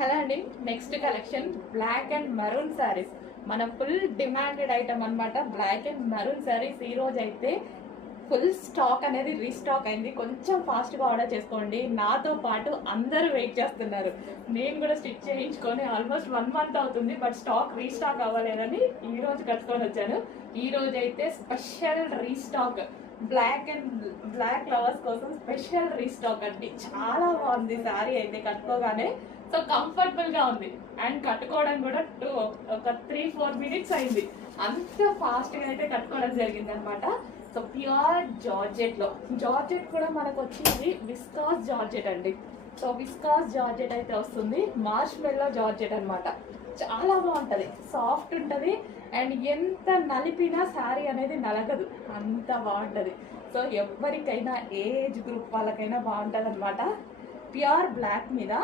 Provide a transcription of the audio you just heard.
Hello అండి, next collection black and maroon sarees. మన full demanded item అనమాట. బ్లాక్ అండ్ మరూన్ శారీస్ ఈ రోజు అయితే ఫుల్ స్టాక్ అనేది రీస్టాక్ అయింది. కొంచెం ఫాస్ట్గా ఆర్డర్ చేసుకోండి. నాతో పాటు అందరూ వెయిట్ చేస్తున్నారు. నేను కూడా స్టిచ్ చేయించుకొని ఆల్మోస్ట్ 1 month అవుతుంది, బట్ స్టాక్ రీస్టాక్ అవ్వలేదని ఈ రోజు కట్టుకొని వచ్చాను. ఈ రోజు అయితే స్పెషల్ రీస్టాక్ బ్లాక్ లవర్స్ కోసం స్పెషల్ రీస్టాక్ అండి. చాలా బాగుంది శారీ అయితే కట్టుకోగానే. సో కంఫర్టబుల్ గా ఉంది అండ్ కట్టుకోవడం కూడా ఒక 3-4 minutes అయింది. అంత ఫాస్ట్ గా అయితే కట్టుకోవడం జరిగింది అనమాట. సో ప్యూర్ జార్జెట్ కూడా మనకు వచ్చింది విస్కాస్ జార్జెట్ అండి. సో విస్కాస్ జార్జెట్ అయితే వస్తుంది. మార్ష్మెల్లో జార్జెట్ అనమాట. చాలా బాగుంటుంది, సాఫ్ట్ ఉంటుంది అండ్ ఎంత నలిపినా శారీ అనేది నలగదు, అంత బాగుంటుంది. సో ఎవరికైనా ఏజ్ గ్రూప్ వాళ్ళకైనా బాగుంటుంది అనమాట. ప్యూర్ బ్లాక్ మీద